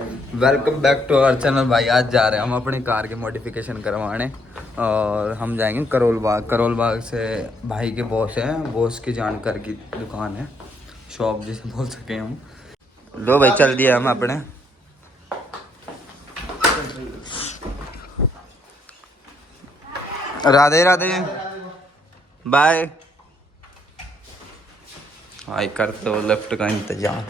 Welcome back to our channel भाई। आज जा रहे हैं हम अपनी कार की मॉडिफिकेशन करवाने और हम जाएंगे करोल बाग। करोल बाग से भाई के बॉस हैं, बॉस की जानकार की दुकान है, शॉप जिसे बोल सके हम। लो भाई चल दिया हम अपने। राधे राधे बाय। भाई करते हो लेफ्ट का इंतजार।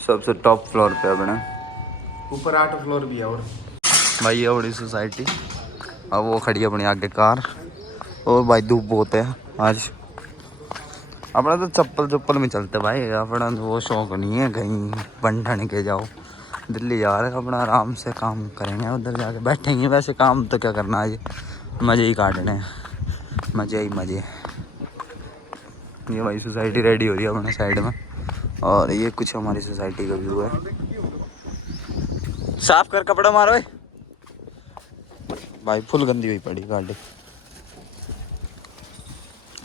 सबसे टॉप फ्लोर पे अपने, ऊपर 8 फ्लोर भी है। और भाई ये बड़ी सोसाइटी। अब वो खड़ी है अपनी आगे कार। और भाई धूप बहुत है आज। अपना तो चप्पल चप्पल में चलते भाई, अपना तो वो शौक नहीं है कहीं बन ठन के जाओ। दिल्ली जा रहे हैं अपना, आराम से काम करेंगे, उधर जाके बैठेंगे। वैसे काम तो क्या करना है, मज़े ही काटने हैं, मज़े ही मज़े। ये भाई सोसाइटी रेडी हो रही है अपने साइड में, और ये कुछ हमारी सोसाइटी का व्यू है। साफ कर कपड़ा मारो भाई, फुल गंदी हुई पड़ी गाड़ी।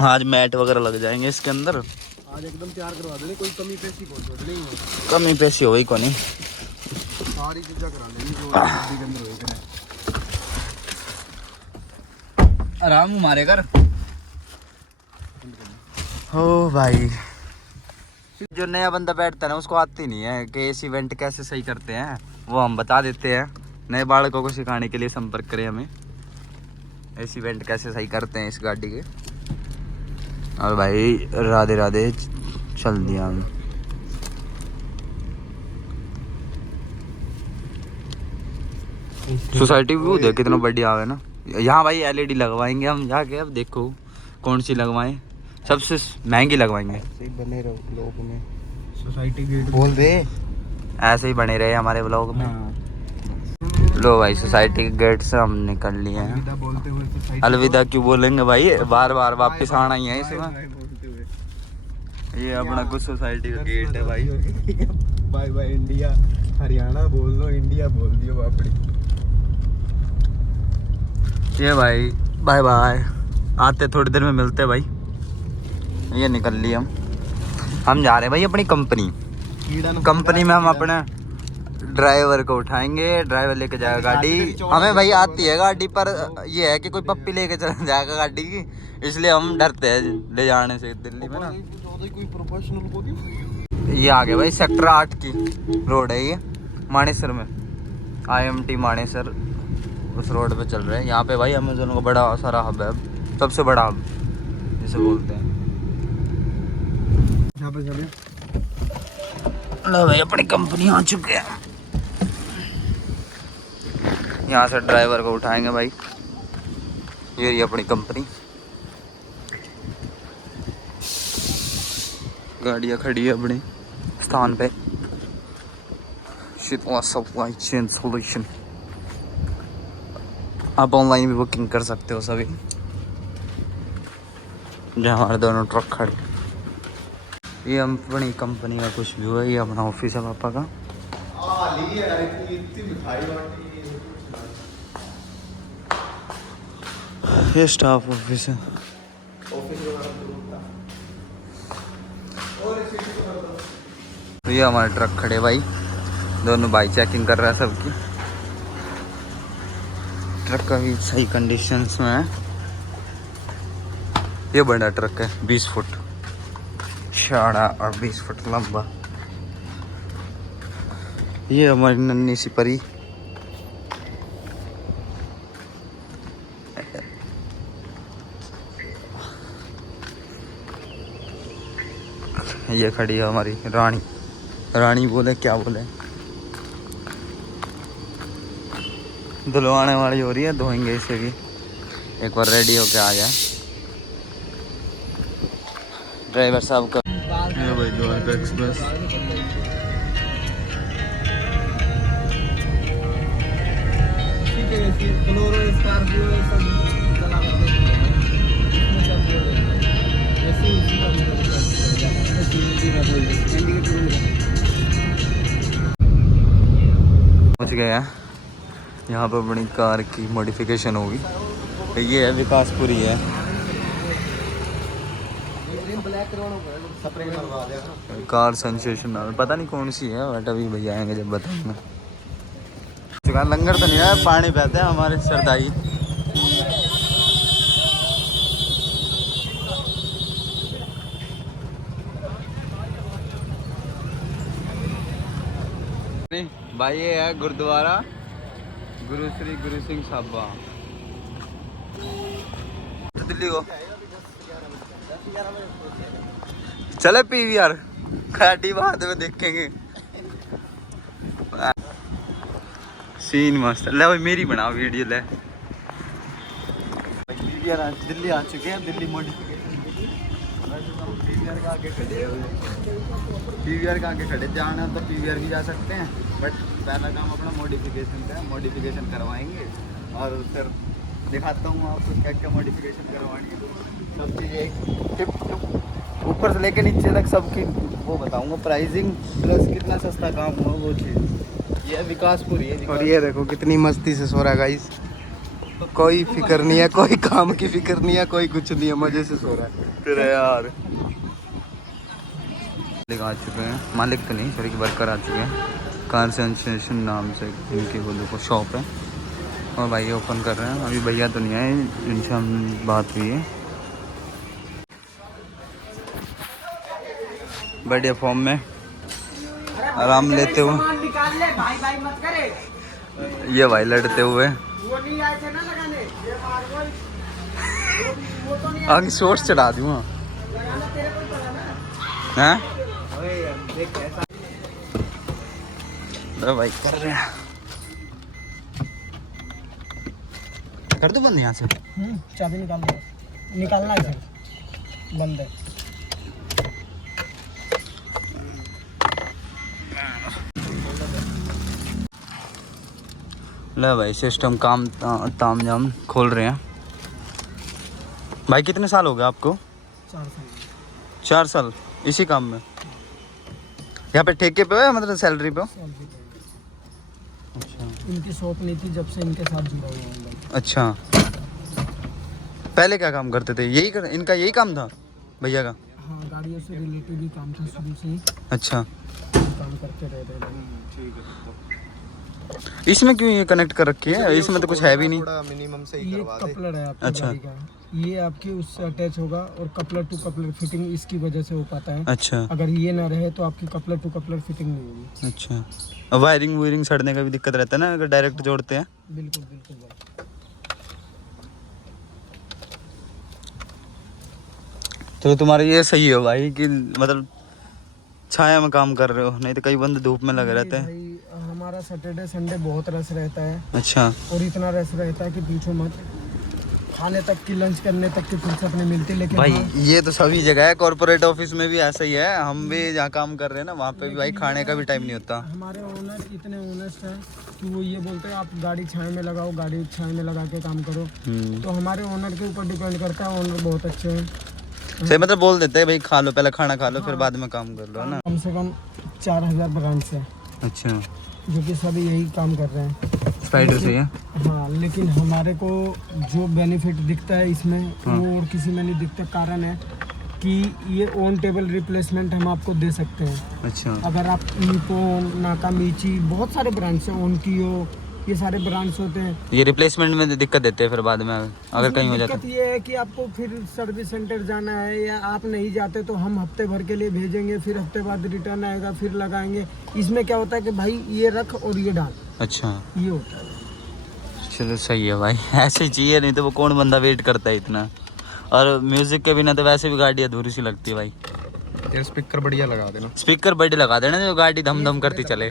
आज मैट वगैरह लग जाएंगे इसके अंदर। आज एकदम तैयार करवा देने, कोई कमी पेशी पहुंच नहीं है। कमी पैसी हो को नहीं, सारी चीजें करा लेनी जो गाड़ी के अंदर होएगा। आराम मारे कर हो भाई। जो नया बंदा बैठता है ना, उसको आती नहीं है कि इस इवेंट कैसे सही करते हैं, वो हम बता देते हैं। नए बालकों को सिखाने के लिए संपर्क करें हमें, इस इवेंट कैसे सही करते हैं इस गाड़ी के। और भाई राधे राधे चल दिया हम। सोसाइटी व्यू देख कितना बढ़िया है ना। यहाँ भाई एलईडी लगवाएंगे हम जाके। अब देखो कौन सी लगवाएं, सबसे महंगी लगवाएंगे। सही बने रहो लोग में, सोसाइटी गेट बोल दे, ऐसे ही बने रहे हमारे ब्लॉग में। लो भाई सोसाइटी के गेट से हम निकल लिए हैं। अलविदा बोलते हुए सोसाइटी। अलविदा क्यों बोलेंगे भाई, बार बार वापस आना ही है इसमें। बोलते हुए ये अपना कुछ सोसाइटी का गेट है भाई। Bye by India. हरियाणा बोल लो, इंडिया बोल दियो बापड़ी। ये भाई बाय बाय, आते थोड़ी देर में मिलते भाई। ये निकल लिए हम जा रहे हैं भाई अपनी कंपनी में। हम अपने ड्राइवर को उठाएंगे, ड्राइवर लेके जाएगा गाड़ी। हमें भाई आती है गाड़ी, पर ये है कि कोई पप्पी लेके चला जाएगा गाड़ी की, इसलिए हम डरते हैं ले जाने से दिल्ली में ना। कोई प्रोफेशनल। ये आ गया भाई सेक्टर 8 की रोड है ये, मानेसर में। IMT मानेसर उस रोड पे चल रहे हैं। यहाँ पे भाई अमेज़न का बड़ा सारा हब है, सबसे बड़ा हब जिसे बोलते हैं। यहाँ पे चलिए लो भाई अपनी कंपनी आ चुके हैं। यहाँ से ड्राइवर को उठाएंगे भाई। ये रही अपनी कंपनी, गाड़ियाँ खड़ी है अपने स्थान पे। शितवा सप्लाई चेन सॉल्यूशन, आप ऑनलाइन भी बुकिंग कर सकते हो सभी। जहाँ हमारे दोनों ट्रक खड़े। ये अपनी कंपनी का कुछ व्यू है। ये अपना ऑफिस है पापा का। ये स्टाफ ऑफिस है। तो ये हमारे ट्रक खड़े भाई, दोनों भाई चेकिंग कर रहा है सबकी। ट्रक का भी सही कंडीशंस में है। ये बड़ा ट्रक है, 20 फुट चौड़ा और 20 फुट लंबा। ये हमारी नन्ही सी परी। ये खड़ी है हमारी रानी बोले क्या बोले, धुलवाने वाली हो रही है। धोएंगे इसे भी, एक बार रेडी होके आ जाए ड्राइवर साहब का। ये भाई द्वारका एक्सप्रेस। पहुंच गए हैं यहाँ पर। अपनी कार की मॉडिफिकेशन होगी। ये है विकासपुरी है। स्प्रे करवा देगा। कार सेंसेशन नाम, पता नहीं कौन सी है बट अभी भैया आएंगे जब बताऊंगा। दुकान लंगर तो नहीं है, पानी पीते हैं हमारे सरदाई। भाई ये है गुरुद्वारा गुरु श्री गुरु सिंह साहबा। दिल्ली को चले पीवीआर खाटी बाद में देखेंगे। सीन मस्त ले भाई, मेरी बना वीडियो ले। पीवीआर दिल्ली आ चुके हैं, दिल्ली मॉडिफिकेशन पीवीआर का आगे खड़े हैं। पीवीआर का आगे खड़े, जाना तो पीवीआर भी जा सकते हैं बट पहला काम अपना मॉडिफिकेशन का है। मॉडिफिकेशन करवाएंगे और फिर दिखाता हूँ आपको क्या क्या मॉडिफिकेशन करवानी है। सब चीज़ें टिप टप ऊपर से लेके नीचे तक सबकी वो बताऊंगा, प्राइसिंग प्लस कितना सस्ता काम हुआ वो चीज़। ये विकासपुरी है। और ये देखो कितनी मस्ती से सो रहा है गाइस, कोई फिक्र नहीं है, कोई काम की फिक्र नहीं है, कोई कुछ नहीं है, मजे से सो रहा है। फिर यार मालिक आ चुके हैं, मालिक तो नहीं सॉरी वर्कर आ चुके हैं। कार सेंसेशन नाम से इनकी वो देखो शॉप है और भाई ओपन कर रहे हैं। अभी भैया तो नहीं आए जिनसे हम बात हुई है। बढ़िया फॉर्म में आराम लेते हुए ये भाई लड़ते हुए आगे शॉर्ट्स चढ़ा दूँ हैं भाई कर रहे हैं। कर दो बंद यहाँ से। चाबी निकालना है सर, बंद है। ले भाई सिस्टम काम ताम जाम खोल रहे हैं। भाई कितने साल हो गए आपको? 4 साल। 4 साल इसी काम में? यहाँ पे ठेके पे हो या मतलब सैलरी पे हो? अच्छा, इनकी शॉप नहीं थी जब से इनके साथ जुड़ा हुआ हूँ। अच्छा पहले क्या काम करते थे? इनका यही काम था भैया का? हाँ, गाड़ियों से रिलेटेड ही काम था शुरू से ही, अच्छा काम करते रहते थे। इसमें क्यों ये कनेक्ट कर रखी है? इसमें तो कुछ है भी नहीं। मिनिमम से ही करवा दे। ये कपलर है आपकी अच्छा। गाड़ी का, ये आपके उससे अटैच होगा और कपलर टू कपलर फिटिंग इसकी वजह से हो पाता है। अच्छा अगर ये ना रहे तो आपकी कपलर टू कपलर फिटिंग नहीं होगी। अच्छा, और वायरिंग सड़ने का भी दिक्कत रहता है ना अगर डायरेक्ट जोड़ते हैं? बिल्कुल बिल्कुल भाई। तो तुम्हारा ये सही है भाई कि मतलब छाया में काम कर रहे हो, नहीं तो कई बंदे धूप में लगे रहते हैं। भाई हमारा सैटरडे संडे बहुत रश रहता है। अच्छा, और इतना रश रहता है कि पूछो मत, खाने तक की लंच करने तक की फुर्सत नहीं मिलती। लेकिन भाई हाँ, ये तो सभी जगह है, कॉर्पोरेट ऑफिस में भी ऐसा ही है। हम भी जहाँ काम कर रहे हैं ना वहाँ पे भी भाई खाने का भी टाइम नहीं होता। हमारे ओनर इतने ऑनेस्ट हैं कि वो ये बोलते हैं आप गाड़ी छाया में लगाओ, गाड़ी छाया में लगा के काम करो। तो हमारे ओनर के ऊपर डिपेंड करता है। ओनर बहुत अच्छे हैं, सही मतलब बोल देते हैं भाई खा लो, पहले खाना खा लो फिर बाद में काम कर लो ना। कम से कम 4000 ब्रांच है अच्छा, जो कि सभी यही काम कर रहे हैं। स्पाइडर से है? हाँ, लेकिन हमारे को जो बेनिफिट दिखता है इसमें वो और किसी में नहीं दिखता। कारण है कि ये ऑन टेबल रिप्लेसमेंट हम आपको दे सकते हैं। अच्छा, अगर आप निपोन, नाकामीची, बहुत सारे ब्रांड्स हैं, ओनकियो, ये सारे ब्रांड्स होते हैं। ये रिप्लेसमेंट में दिक्कत देते हैं फिर बाद में अगर कहीं हो जाता दिक्कत ये है कि आपको फिर सर्विस सेंटर जाना है या आप नहीं जाते तो हम हफ्ते भर के लिए भेजेंगे, फिर हफ्ते बाद रिटर्न आएगा, फिर लगाएंगे। इसमें क्या होता है कि भाई ये रख और ये डाल, अच्छा ये होता है। चलो सही है भाई, ऐसे ही चाहिए, नहीं तो वो कौन बंदा वेट करता है इतना। और म्यूजिक के बिना तो वैसे भी गाड़ी अधूरी सी लगती है भाई। यार स्पीकर बढ़िया लगा देना, स्पीकर बड़े लगा देना जो गाड़ी धम धम करती चले।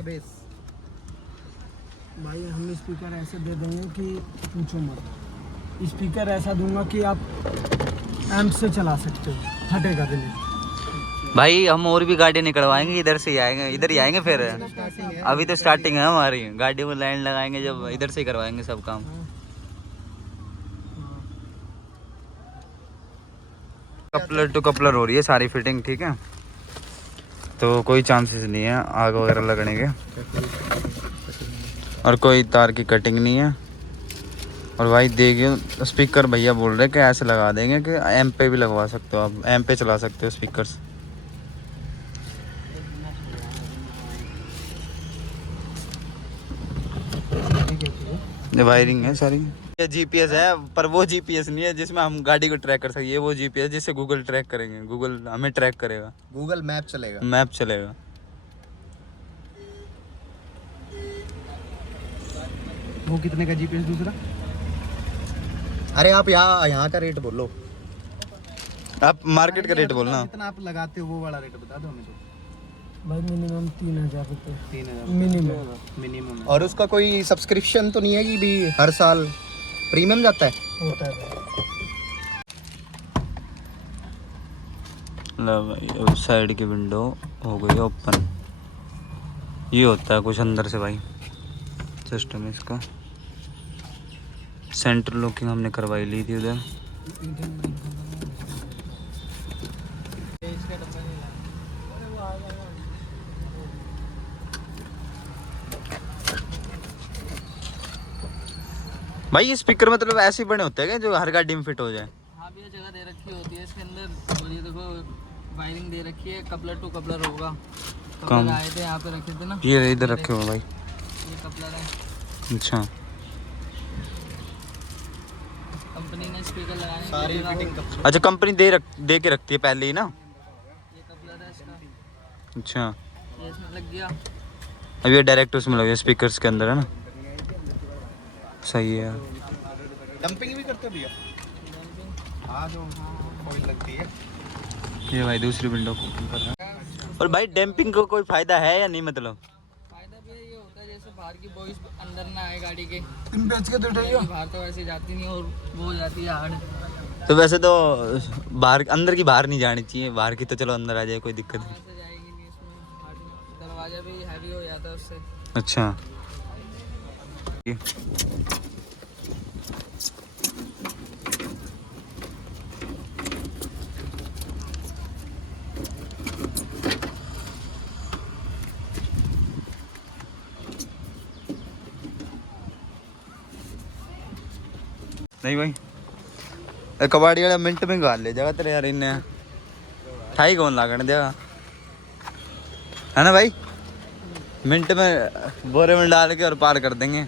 भाई हम स्पीकर ऐसे दे देंगे कि पूछो मत। स्पीकर ऐसा दूंगा कि आप एम्प से चला सकते हो, हटेगा भी नहीं। भाई हम और भी गाड़ी निकलवाएंगे, इधर से ही आएंगे, इधर ही आएंगे फिर। अभी तो स्टार्टिंग है हमारी, गाड़ी में लाइन लगाएंगे जब इधर से ही करवाएंगे सब काम। कपलर टू कपलर हो रही है सारी फिटिंग, ठीक है, तो कोई चांसेस नहीं है आग वगैरह लगने के, और कोई तार की कटिंग नहीं है, और भाई देखिए स्पीकर भैया बोल रहे कि ऐसे लगा देंगे कि एम पे भी लगवा सकते हो आप, एम पे चला सकते हो स्पीकर्स। ये वायरिंग है सारी। ये जीपीएस है, पर वो जीपीएस नहीं है जिसमें हम गाड़ी को ट्रैक कर सके। ये वो जीपीएस जिससे गूगल ट्रैक करेंगे, गूगल हमें ट्रैक करेगा, गूगल मैप चलेगा। मैप चलेगा। वो कितने का जीपीएस दूसरा? अरे आप यहाँ का रेट बोलो, आप मार्केट का रेट बोलना। जितना आप लगाते हो वो वाला रेट बता दो हमें तो। भाई मिनिमम 3000 रुपये 3000 मिनिमम और उसका कोई सब्सक्रिप्शन तो नहीं है कि भी हर साल प्रीमियम जाता है? होता है भाई। लो भाई उस साइड की विंडो हो गई ओपन। ये होता है कुछ अंदर से भाई सिस्टम इसका। सेंटर लॉकिंग हमने करवाई ली थी उधर। भाई ये स्पीकर मतलब ऐसे ही बने होते हैं क्या जो हर गाड़ी में फिट हो जाए? हाँ भैया जगह दे रखी होती है इसके अंदर। और ये देखो वायरिंग दे रखी है, कपलर टू कपलर होगा। कम कपलर आए थे यहाँ पे रखे थे ना, ये इधर रखे हो भाई। ये कपलर है। अच्छा कंपनी ने स्पीकर लगाने के सारी लिए बोला। फिटिंग अच्छा कंपनी दे के रखती है पहले ही ना। ये कपलर है इसका, अच्छा ये इसमें लग गया। अब ये डायरेक्ट उसमें लगे स्पीकर्स के अंदर है ना। सही है यार। डंपिंग भी करते हो भैया? हाँ जो ऑयल लगती है। ये भाई दूसरी विंडो को ओपन कर रहा है। और भाई डैम्पिंग को कोई फायदा है या नहीं? मतलब फायदा भी ये होता है जैसे बाहर की वॉइस अंदर ना आए गाड़ी के। इन बेच के तो उठाइए। बाहर तो वैसे जाती नहीं और वो हो जाती है हार्ड। तो वैसे तो बाहर अंदर की बाहर नहीं जानी चाहिए, बाहर की तो चलो अंदर आ जाए कोई दिक्कत नहीं। ऐसे जाएगी नहीं इसमें हार्ड। दरवाजा भी हैवी हो जाता है उससे। अच्छा नहीं भाई कबाड़ी वाला मिनट में गाल ले जाएगा तेरे यार। इन्हें ठाई कौन लागण देगा है ना भाई? मिनट में बोरे में डाल के और पार कर देंगे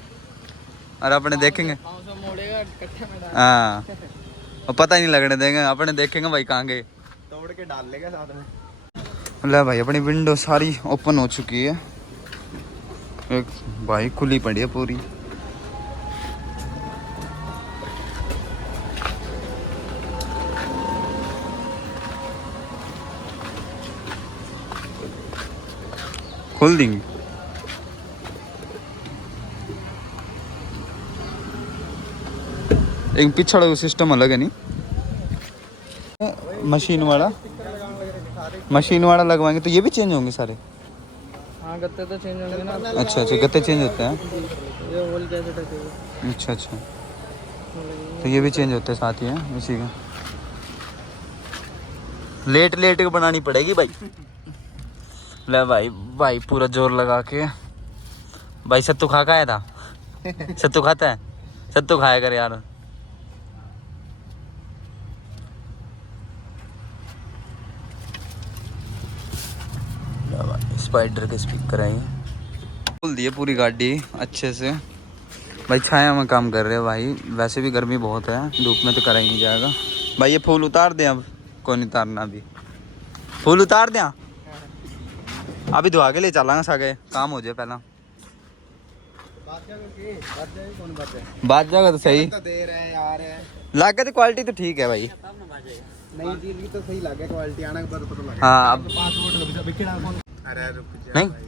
और अपने देखेंगे। 500 मोड़ेगा इकट्ठे में डाल। हाँ और पता ही नहीं लगने देंगे, अपने देखेंगे भाई कहाँ गए। तोड़ के डाल लेगा साथ में। ले भाई अपनी विंडो सारी ओपन हो चुकी है। एक भाई खुली पड़ी है पूरी। खोल देंगे। एक पिछड़ा सिस्टम अलग है नहीं, मशीन वाला लगवाएंगे तो ये भी चेंज होंगे सारे। हाँ गत्ते तो चेंज होंगे ना। अच्छा अच्छा गत्ते चेंज होते हैं। ये होल कैसे ढकेगा? अच्छा अच्छा तो ये भी चेंज होते हैं साथ ही है इसी का। लेट के बनानी पड़ेगी भाई। ले भाई भाई पूरा जोर लगा के। भाई सत्तू खा का आया था? सत्तू खाता है? सत्तू खाया कर यार। स्पाइडर के स्पीकर है ये। खोल दिए पूरी गाड़ी अच्छे से। भाई छाया में काम कर रहे हैं भाई, वैसे भी गर्मी बहुत है, धूप में तो करा ही नहीं जाएगा। भाई ये फूल उतार दें अब? कौन उतारना? अभी फूल उतार दें? अभी धुआ के ले चलांगा सागे, काम हो जाए पहला। बात जाएगा तो सही। दे रहे हैं यार। लागत क्वालिटी तो ठीक है भाई। नई चीज की तो सही लगे, क्वालिटी आने के बाद पता लगे। हाँ अब अरे रुक जा नहीं। भाई।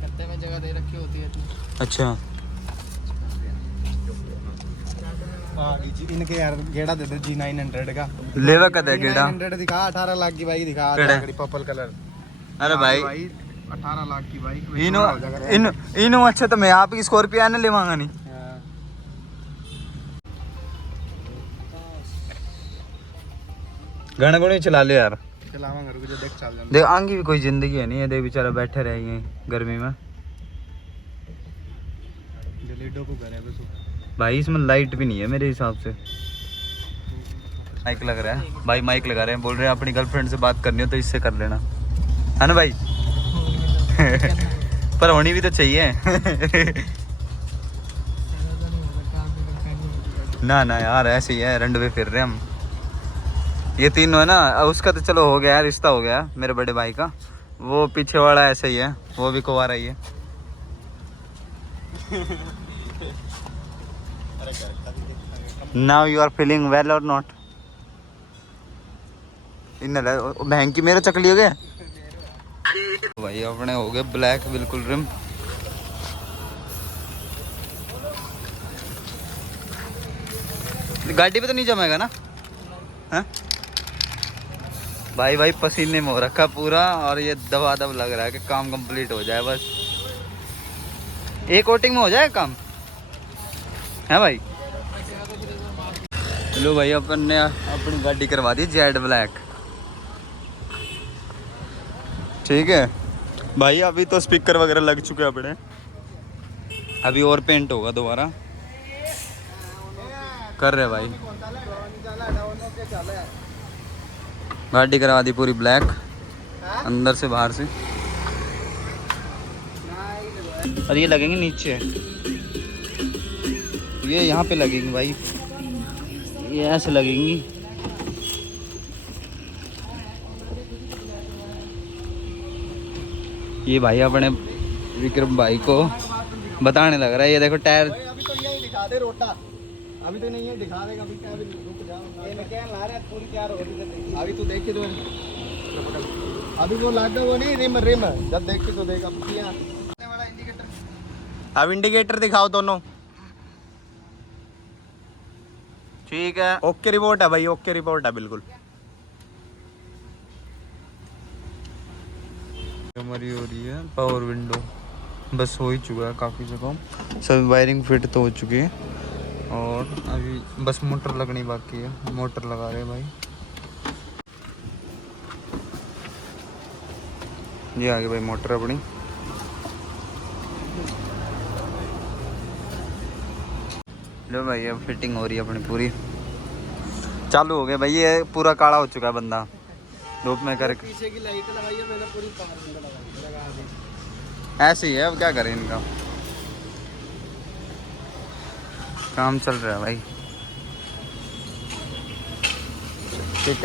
गत्ते में जगह दे रखी होती है। अच्छा इनके यार गेड़ा दे दे G900 का। लेवा का दे गेड़ा। 900 दिखा 18 लाख की बाइक दिखा। केड़ा? Purple colour. अरे भाई 18 लाख की बाइक। इनो अच्छा तो मैं आप की स्कॉर्पियो आने लेवांगा नहीं। गाना गुणी चला ले यार। चलावांगा, रुक जा, देख चल जाना। देख आंगी भी कोई जिंदगी है नहीं है, देख बेचारा बैठे रहेंगे गर्मी में। जलीडो को घर है बस। भाई इसमें लाइट भी नहीं है मेरे हिसाब से। माइक लग रहा है भाई, माइक लगा रहे हैं, बोल रहे हैं अपनी गर्लफ्रेंड से बात करनी हो तो इससे कर लेना, है ना भाई? पर होनी भी तो चाहिए। ना ना यार ऐसे ही है, रंड पे फिर रहे हम। ये तीनों है ना, उसका तो चलो हो गया, रिश्ता हो गया मेरे बड़े भाई का। वो पीछे वाला ऐसे ही है, वो भी कुंवारा ही है। Now you are feeling well और नॉट? इन बहन की मेरा चकली हो गया भाई। अपने हो गए ब्लैक बिल्कुल रिम। गाड़ी पे तो नहीं जमेगा ना? हाँ भाई, भाई पसीने में हो रखा पूरा, और ये दबादब लग रहा है कि काम कंप्लीट हो जाए बस। एक कोटिंग में हो जाए काम, है भाई? लो भाई, अपन ने अपनी गाड़ी करवा दी जेड ब्लैक। ठीक है भाई, अभी तो स्पीकर वगैरह लग चुके हैं अपने, अभी और पेंट होगा दोबारा कर रहे भाई। गाड़ी करवा दी पूरी ब्लैक, अंदर से बाहर से। और ये लगेंगे नीचे, ये यहाँ पे लगेंगी भाई, ये ऐसे लगेंगी। ये भाई अपने विक्रम भाई को बताने लग रहा है, ये देखो टायर। अभी तो यही दिखा दे रोटा, अभी तो नहीं है, दिखा देगा। अभी क्या, अभी रुक जाओ, ये मैं क्या ला रहा है पूरी तैयार हो रही है। अभी तू देख के दो, अभी वो लागा वो नहीं, रिम रिम जब देख के तो देगा वाला इंडिकेटर। अब इंडिकेटर दिखाओ दोनों। ठीक है, ओके रिपोर्ट है भाई, ओके रिपोर्ट है बिल्कुल। हमारी हो रही है पावर विंडो, बस हो ही चुका है काफ़ी जगह, सब वायरिंग फिट तो हो चुकी है, और अभी बस मोटर लगनी बाकी है। मोटर लगा रहे हैं भाई। ये आगे भाई मोटर अपनी। लो भाई, अब फिटिंग हो रही है अपनी पूरी, चालू हो गया भाई। ये पूरा काला हो चुका है बंदा धूप में करके। पीछे की लाइट लगाई है मैंने, पूरी पावर विंडो लगा दी। ऐसे ही है, अब क्या करें, इनका काम चल रहा है भाई।